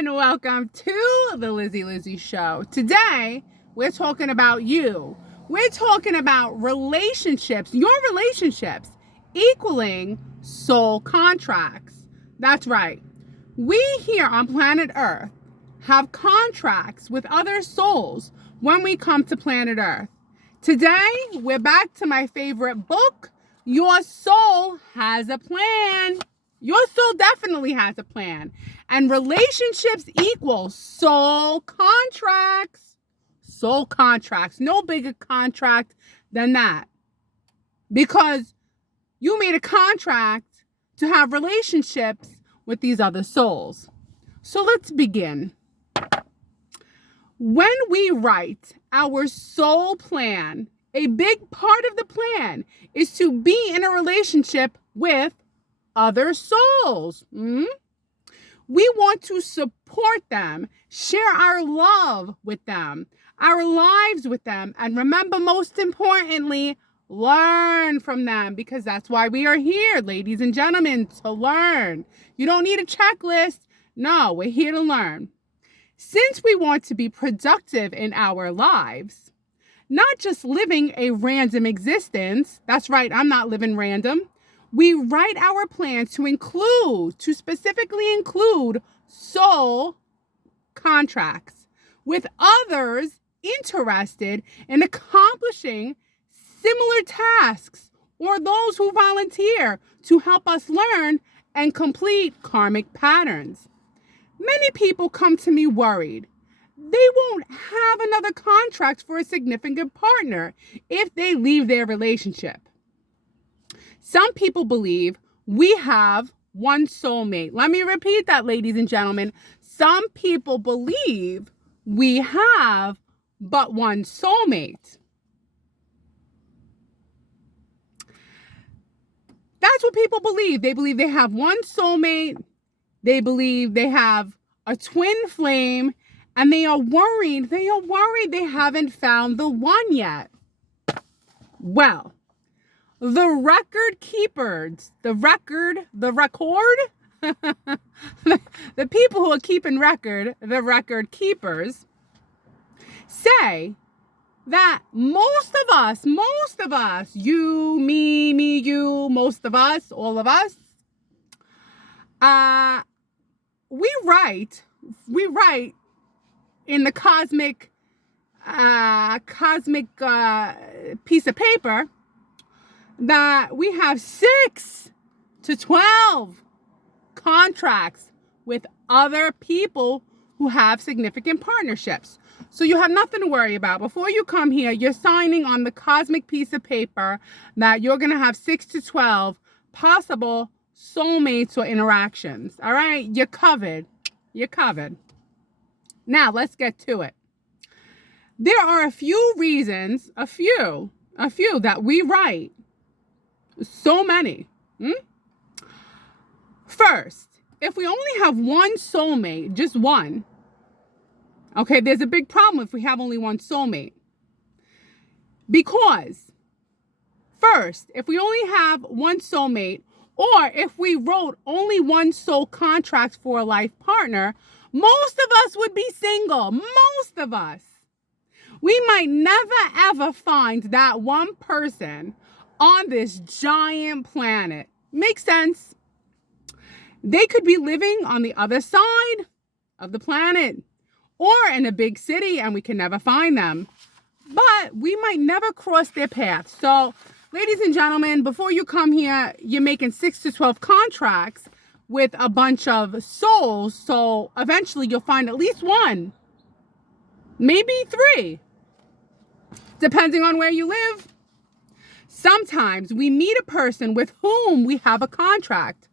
and welcome to the Lizzie Show. Today, we're talking about you. We're talking about relationships, your relationships equaling soul contracts. That's right. We here on planet Earth have contracts with other souls when we come to planet Earth. Today, we're back to my favorite book, Your Soul Has a Plan. Your soul definitely has a plan. And relationships equal soul contracts. Soul contracts. No bigger contract than that. Because you made a contract to have relationships with these other souls. So let's begin. When we write our soul plan, a big part of the plan is to be in a relationship with other souls. We want to support them, share our love with them, our lives with them, and remember, most importantly, learn from them, because that's why we are here, ladies and gentlemen, to learn. You don't need a checklist. No, we're here to learn. Since we want to be productive in our lives, not just living a random existence, that's right, I'm not living random. We write our plans to specifically include soul contracts with others interested in accomplishing similar tasks, or those who volunteer to help us learn and complete karmic patterns. Many people come to me worried they won't have another contract for a significant partner if they leave their relationship. Some people believe we have one soulmate. Let me repeat that, ladies and gentlemen. Some people believe we have but one soulmate. That's what people believe. They believe they have one soulmate. They believe they have a twin flame, and they are worried they haven't found the one yet. Well, the record keepers, the people who are keeping record, the record keepers, say that most of us, you, me, you, most of us, all of us, we write in the cosmic piece of paper that we have 6 to 12 contracts with other people who have significant partnerships. So you have nothing to worry about. Before you come here, you're signing on the cosmic piece of paper that you're going to have 6 to 12 possible soulmates or interactions. All right? You're covered. Now, let's get to it. There are a few reasons, a few that we write. So many. First, if we only have one soulmate, just one, okay, there's a big problem if we have only one soulmate. Because, first, if we only have one soulmate, or if we wrote only one soul contract for a life partner, most of us would be single. Most of us. We might never ever find that one person on this giant planet. Makes sense? They could be living on the other side of the planet, or in a big city, and we can never find them. But we might never cross their path. So, ladies and gentlemen, before you come here, you're making 6 to 12 contracts with a bunch of souls. So eventually you'll find at least one, maybe 3, depending on where you live. Sometimes we meet a person with whom we have a contract.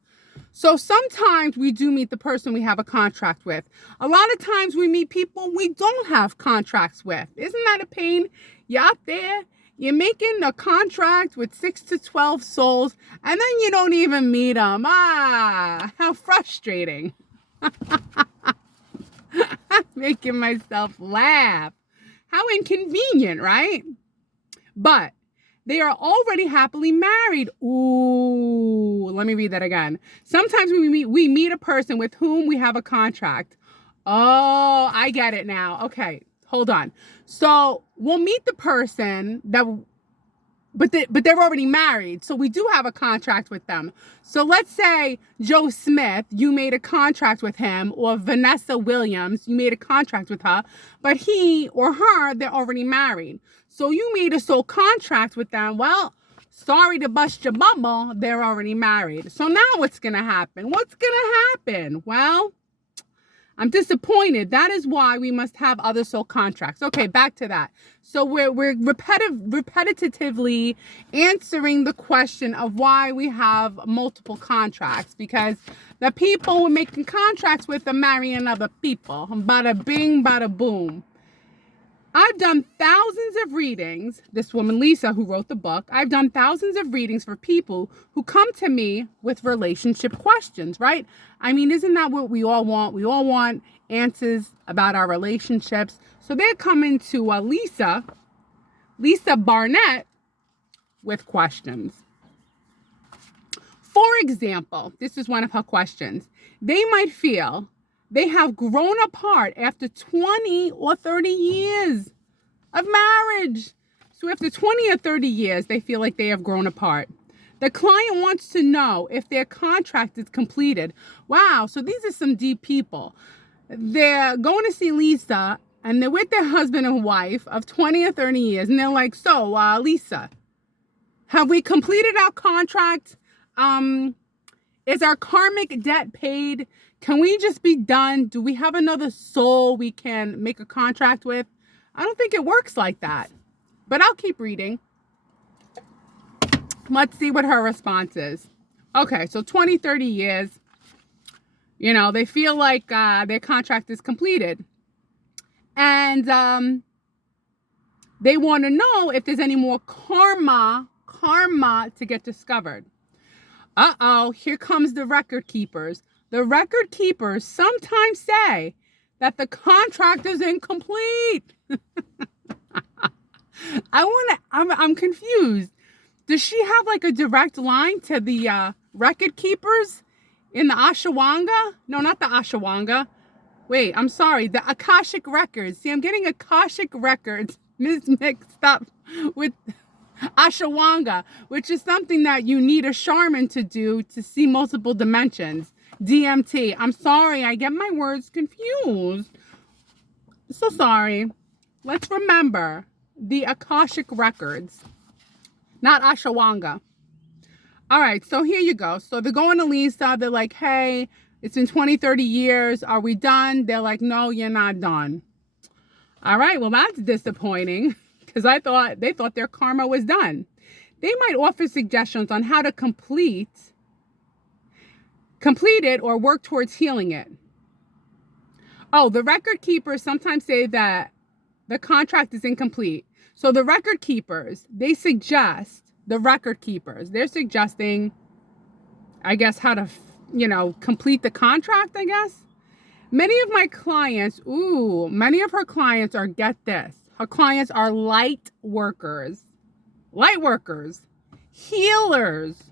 So sometimes we do meet the person we have a contract with. A lot of times we meet people we don't have contracts with. Isn't that a pain? You're out there, you're making a contract with 6 to 12 souls, and then you don't even meet them. How frustrating. I'm making myself laugh. How inconvenient, right? But they are already happily married. Ooh, let me read that again. Sometimes we meet a person with whom we have a contract. Oh, I get it now. Okay, hold on. So we'll meet the person that, but they're already married. So we do have a contract with them. So let's say Joe Smith, you made a contract with him, or Vanessa Williams, you made a contract with her, but he or her, they're already married. So you made a soul contract with them. Well, sorry to bust your bubble, they're already married. So now what's going to happen? What's going to happen? Well, I'm disappointed. That is why we must have other soul contracts. Okay, back to that. So we're repetitively answering the question of why we have multiple contracts, because the people we're making contracts with are marrying other people. Bada bing, bada boom. I've done thousands of readings. This woman, Lisa, who wrote the book, I've done thousands of readings for people who come to me with relationship questions, right? I mean, isn't that what we all want? We all want answers about our relationships. So they're coming to Lisa Barnett, with questions. For example, this is one of her questions. They might feel they have grown apart after 20 or 30 years of marriage. So after 20 or 30 years, they feel like they have grown apart. The client wants to know if their contract is completed. Wow, so these are some deep people. They're going to see Lisa, and they're with their husband and wife of 20 or 30 years. And they're like, so, Lisa, have we completed our contract? Is our karmic debt paid? Can we just be done? Do we have another soul we can make a contract with? I don't think it works like that, but I'll keep reading. Let's see what her response is. Okay, so 20, 30 years, they feel like their contract is completed. And they want to know if there's any more karma to get discovered. Uh-oh, here comes the record keepers. The record keepers sometimes say that the contract is incomplete. I'm confused. Does she have like a direct line to the record keepers in the Ashawanga? No, not the Ashawanga. Wait, I'm sorry. The Akashic Records. See, I'm getting Akashic Records mixed up with Ashawanga, which is something that you need a shaman to do to see multiple dimensions. DMT. I'm sorry, I get my words confused. So sorry. Let's remember the Akashic Records, not Ashawanga. All right, so here you go. So they're going to Lisa. They're like, hey, it's been 20, 30 years. Are we done? They're like, no, you're not done. All right, well, that's disappointing, because they thought their karma was done. They might offer suggestions on how to complete it or work towards healing it. Oh, the record keepers sometimes say that the contract is incomplete. So the record keepers, they're suggesting, I guess, how to, complete the contract, I guess. Many of her clients are, get this, her clients are light workers, healers,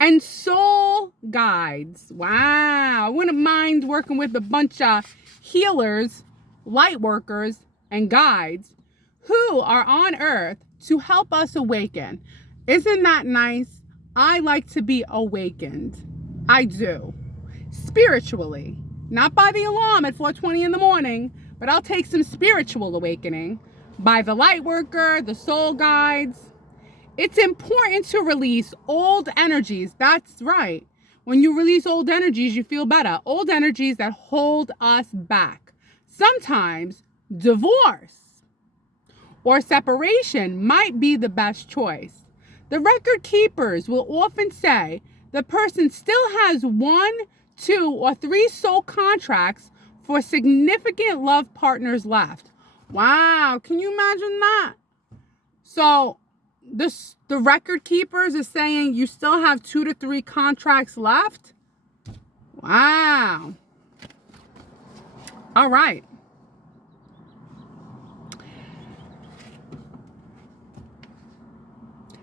and soul guides. Wow. I wouldn't mind working with a bunch of healers, light workers, and guides who are on earth to help us awaken. Isn't that nice? I like to be awakened. I do. Spiritually. Not by the alarm at 4:20 in the morning, but I'll take some spiritual awakening by the light worker, the soul guides. It's important to release old energies. That's right. When you release old energies, you feel better. Old energies that hold us back. Sometimes divorce or separation might be the best choice. The record keepers will often say the person still has 1, 2, or 3 soul contracts for significant love partners left. Wow, can you imagine that? So the record keepers are saying you still have 2 to 3 contracts left? Wow. All right.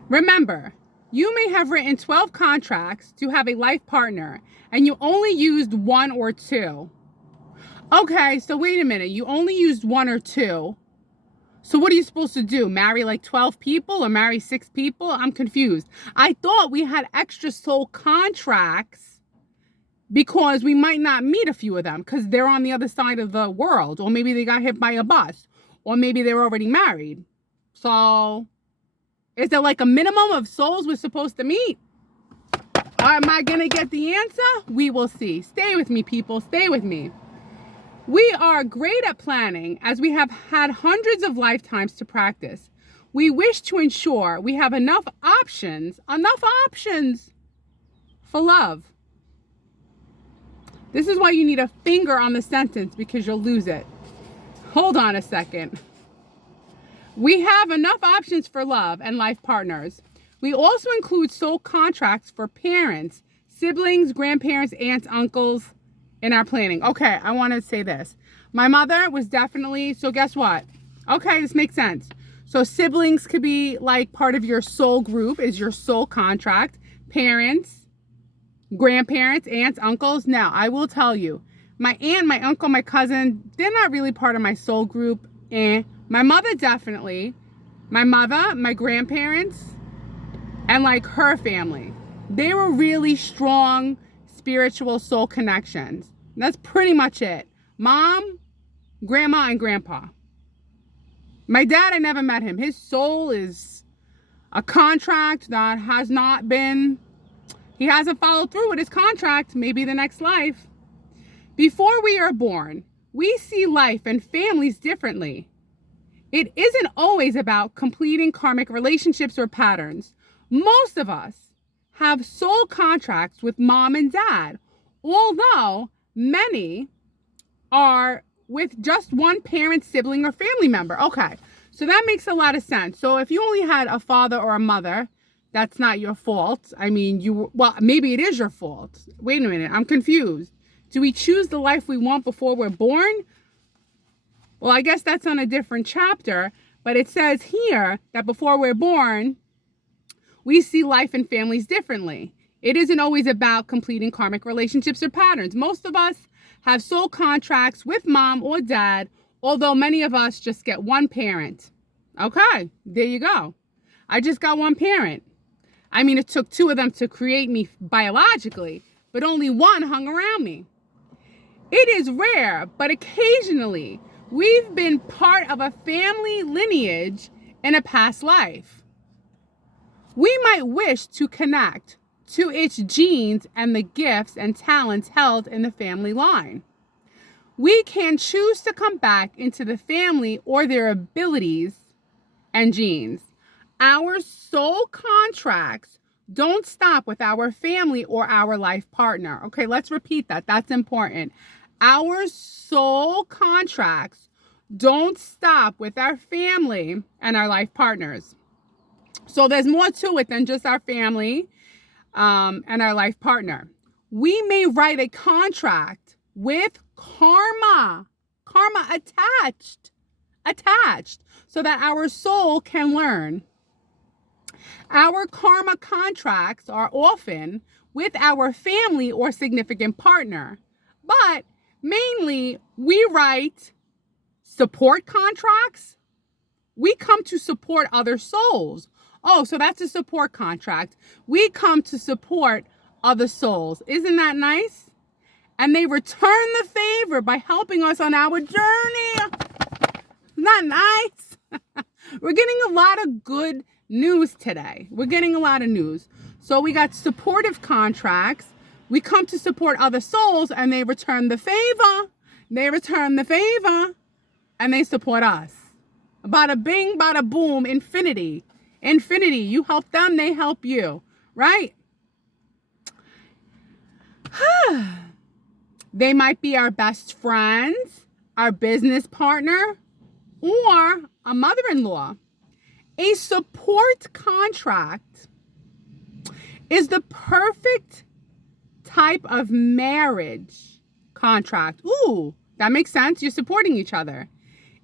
Remember, you may have written 12 contracts to have a life partner, and you only used 1 or 2. Okay, so wait a minute. You only used one or two. So what are you supposed to do? Marry like 12 people or marry 6 people? I'm confused. I thought we had extra soul contracts because we might not meet a few of them because they're on the other side of the world, or maybe they got hit by a bus, or maybe they were already married. So is there like a minimum of souls we're supposed to meet? Am I going to get the answer? We will see. Stay with me, people. Stay with me. We are great at planning as we have had hundreds of lifetimes to practice. We wish to ensure we have enough options for love. This is why you need a finger on the sentence because you'll lose it. Hold on a second. We have enough options for love and life partners. We also include soul contracts for parents, siblings, grandparents, aunts, uncles in our planning. Okay, I want to say this. My mother was definitely, so guess what? Okay, this makes sense. So siblings could be like part of your soul group, is your soul contract. Parents, grandparents, aunts, uncles. Now, I will tell you, my aunt, my uncle, my cousin, they're not really part of my soul group. My mother definitely. My mother, my grandparents, and like her family. They were really strong spiritual soul connections. That's pretty much it. Mom, grandma, and grandpa. My dad, I never met him. His soul is a contract that has not been, he hasn't followed through with his contract, maybe the next life. Before we are born, we see life and families differently. It isn't always about completing karmic relationships or patterns. Most of us have soul contracts with mom and dad, although many are with just one parent, sibling, or family member. Okay, so that makes a lot of sense. So if you only had a father or a mother, that's not your fault. I mean, well, maybe it is your fault. Wait a minute, I'm confused. Do we choose the life we want before we're born? Well, I guess that's on a different chapter, but it says here that before we're born, we see life and families differently. It isn't always about completing karmic relationships or patterns. Most of us have soul contracts with mom or dad, although many of us just get one parent. Okay, there you go. I just got one parent. I mean, it took 2 of them to create me biologically, but only one hung around me. It is rare, but occasionally we've been part of a family lineage in a past life. We might wish to connect to its genes and the gifts and talents held in the family line. We can choose to come back into the family or their abilities and genes. Our soul contracts don't stop with our family or our life partner. Okay, let's repeat that. That's important. Our soul contracts don't stop with our family and our life partners. So there's more to it than just our family and our life partner. We may write a contract with karma attached, so that our soul can learn. Our karma contracts are often with our family or significant partner, but mainly we write support contracts. We come to support other souls. Oh, so that's a support contract. We come to support other souls. Isn't that nice? And they return the favor by helping us on our journey. Isn't that nice? We're getting a lot of good news today. We're getting a lot of news. So we got supportive contracts. We come to support other souls and they return the favor. They return the favor and they support us. Bada bing, bada boom, infinity. Infinity, you help them, they help you, right? They might be our best friends, our business partner, or a mother-in-law. A support contract is the perfect type of marriage contract. Ooh, that makes sense. You're supporting each other.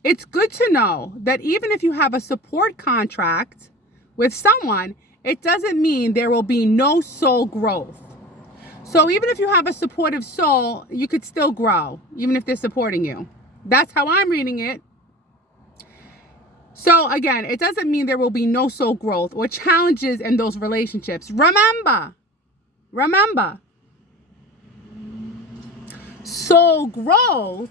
It's good to know that even if you have a support contract with someone, it doesn't mean there will be no soul growth. So even if you have a supportive soul, you could still grow, even if they're supporting you. That's how I'm reading it. So again, it doesn't mean there will be no soul growth or challenges in those relationships. Remember, soul growth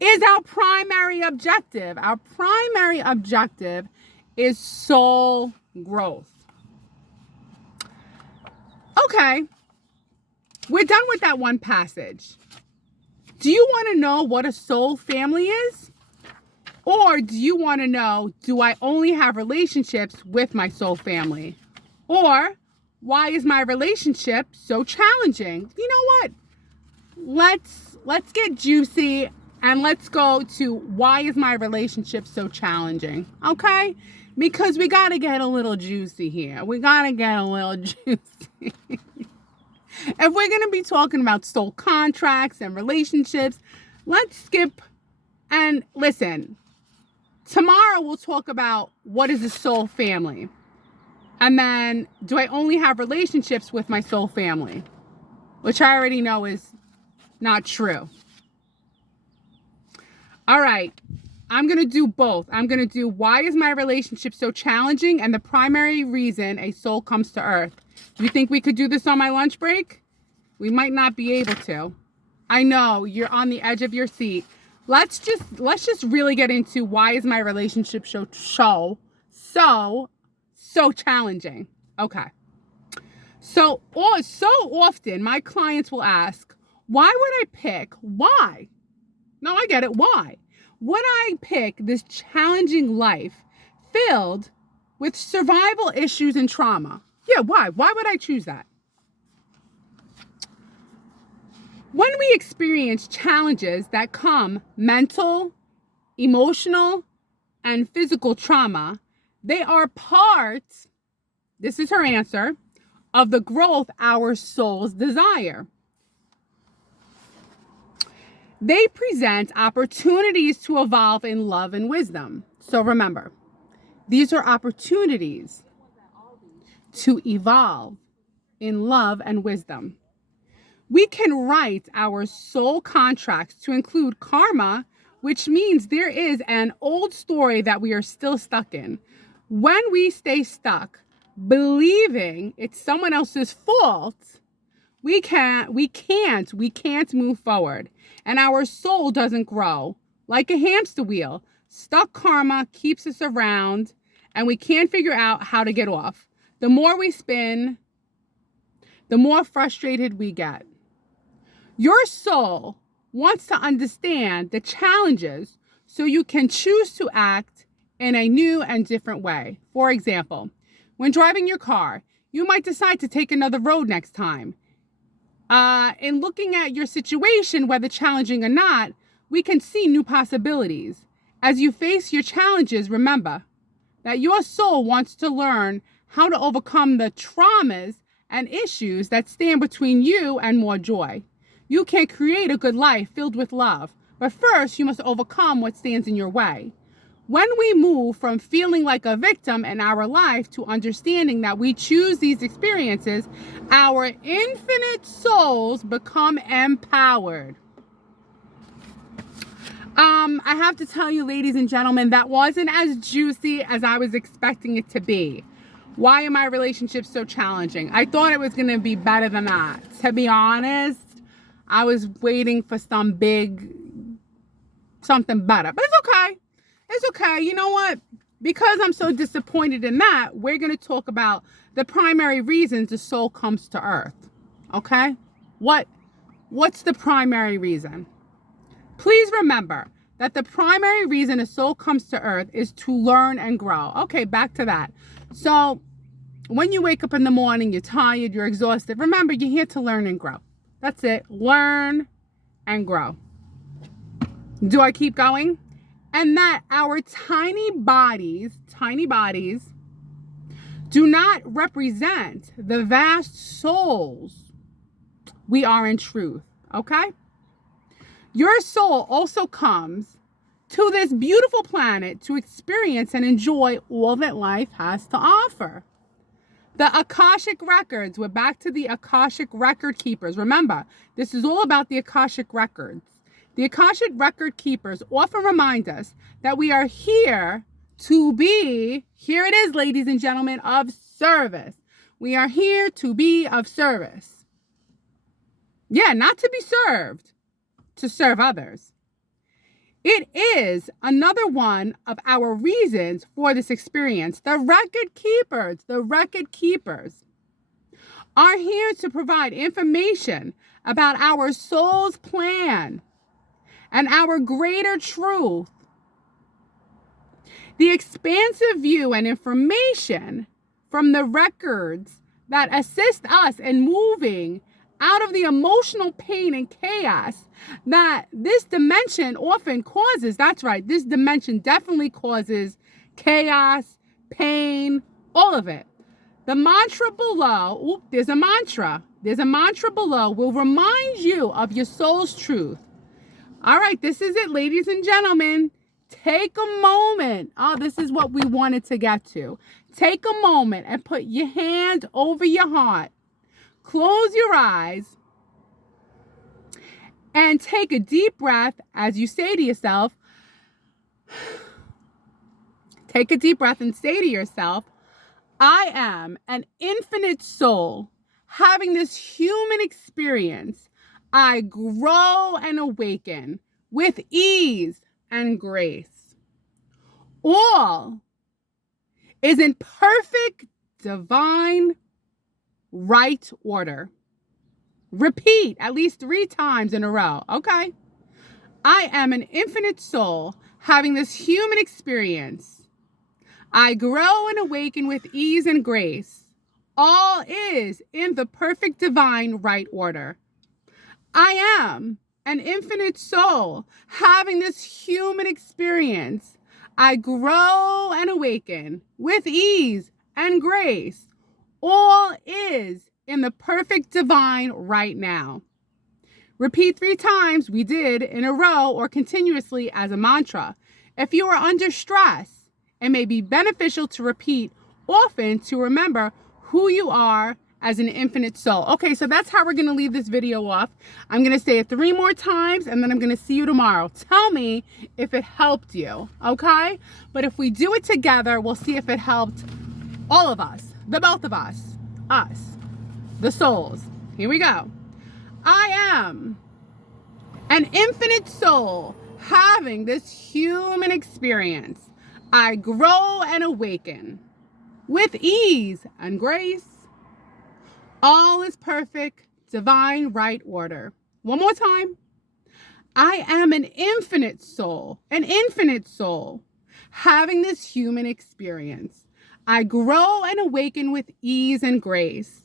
is our primary objective. Our primary objective is soul growth. Okay, we're done with that one passage. Do you want to know what a soul family is? Or do you want to know, do I only have relationships with my soul family? Or why is my relationship so challenging? You know what? Let's get juicy and let's go to why is my relationship so challenging? Okay? Because we got to get a little juicy here. We got to get a little juicy. If we're going to be talking about soul contracts and relationships, let's skip and listen. Tomorrow we'll talk about what is a soul family. And then, do I only have relationships with my soul family? Which I already know is not true. All right. I'm going to do both. I'm going to do why is my relationship so challenging and the primary reason a soul comes to earth. Do you think we could do this on my lunch break? We might not be able to. I know you're on the edge of your seat. Let's just really get into why is my relationship so challenging. Okay. So often my clients will ask, why would I pick? Why? No, I get it. Why? Would I pick this challenging life filled with survival issues and trauma? Yeah, why? Why would I choose that? When we experience challenges that come mental, emotional, and physical trauma, they are part, this is her answer, of the growth our souls desire. They present opportunities to evolve in love and wisdom. So remember, these are opportunities to evolve in love and wisdom. We can write our soul contracts to include karma, which means there is an old story that we are still stuck in. When we stay stuck, believing it's someone else's fault, we can't move forward. And our soul doesn't grow. Like a hamster wheel, stuck karma keeps us around and we can't figure out how to get off. The more we spin, the more frustrated we get. Your soul wants to understand the challenges so you can choose to act in a new and different way. For example, when driving your car, you might decide to take another road next time. In looking at your situation, whether challenging or not, we can see new possibilities. As you face your challenges, remember that your soul wants to learn how to overcome the traumas and issues that stand between you and more joy. You can create a good life filled with love, but first you must overcome what stands in your way. When we move from feeling like a victim in our life to understanding that we choose these experiences, our infinite souls become empowered. I have to tell you, ladies and gentlemen, that wasn't as juicy as I was expecting it to be. Why are my relationships so challenging? I thought it was going to be better than that. To be honest, I was waiting for something better, but it's okay. It's okay. You know what? Because I'm so disappointed in that, we're going to talk about the primary reasons the soul comes to earth. Okay? What's the primary reason? Please remember that the primary reason a soul comes to earth is to learn and grow. Okay, back to that. So when you wake up in the morning, you're tired, you're exhausted. Remember, you're here to learn and grow. That's it. Learn and grow. Do I keep going? And that our tiny bodies do not represent the vast souls we are in truth. Okay? Your soul also comes to this beautiful planet to experience and enjoy all that life has to offer. The Akashic Records. We're back to the Akashic Record Keepers. Remember, this is all about the Akashic Records. The Akashic Record Keepers often remind us that we are here to be, here it is, ladies and gentlemen, of service. We are here to be of service. Yeah, not to be served, to serve others. It is another one of our reasons for this experience. The record keepers are here to provide information about our soul's plan and our greater truth. The expansive view and information from the records that assist us in moving out of the emotional pain and chaos that this dimension often causes. That's right, this dimension definitely causes chaos, pain, all of it. The mantra below, there's a mantra below will remind you of your soul's truth. All right, this is it, ladies and gentlemen. Take a moment. Oh, this is what we wanted to get to. Take a moment and put your hand over your heart. Close your eyes and take a deep breath as you say to yourself, take a deep breath and say to yourself, I am an infinite soul having this human experience. I grow and awaken with ease and grace. All is in perfect divine right order. Repeat at least 3 times in a row. Okay. I am an infinite soul having this human experience. I grow and awaken with ease and grace. All is in the perfect divine right order. I am an infinite soul having this human experience. I grow and awaken with ease and grace. All is in the perfect divine right now. Repeat 3 times, we did, in a row or continuously as a mantra. If you are under stress, it may be beneficial to repeat often to remember who you are as an infinite soul. Okay, so that's how we're going to leave this video off. I'm going to say it 3 more times, and then I'm going to see you tomorrow. Tell me if it helped you, okay? But if we do it together, we'll see if it helped all of us, the both of us, the souls. Here we go. I am an infinite soul having this human experience. I grow and awaken with ease and grace. All is perfect, divine right order. One more time. I am an infinite soul, having this human experience. I grow and awaken with ease and grace.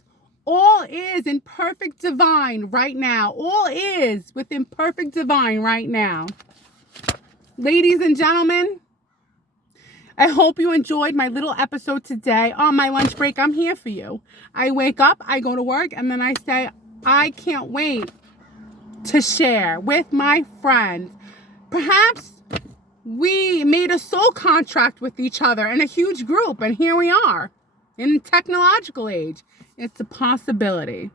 All is in perfect divine right now. All is within perfect divine right now. Ladies and gentlemen, I hope you enjoyed my little episode today. On my lunch break, I'm here for you. I wake up, I go to work, and then I say, I can't wait to share with my friends. Perhaps we made a soul contract with each other in a huge group, and here we are in the technological age. It's a possibility.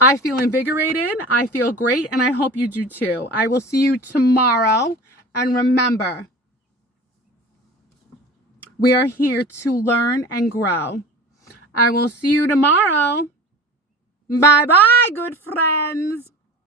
I feel invigorated. I feel great, and I hope you do too. I will see you tomorrow. And remember, we are here to learn and grow. I will see you tomorrow. Bye-bye, good friends.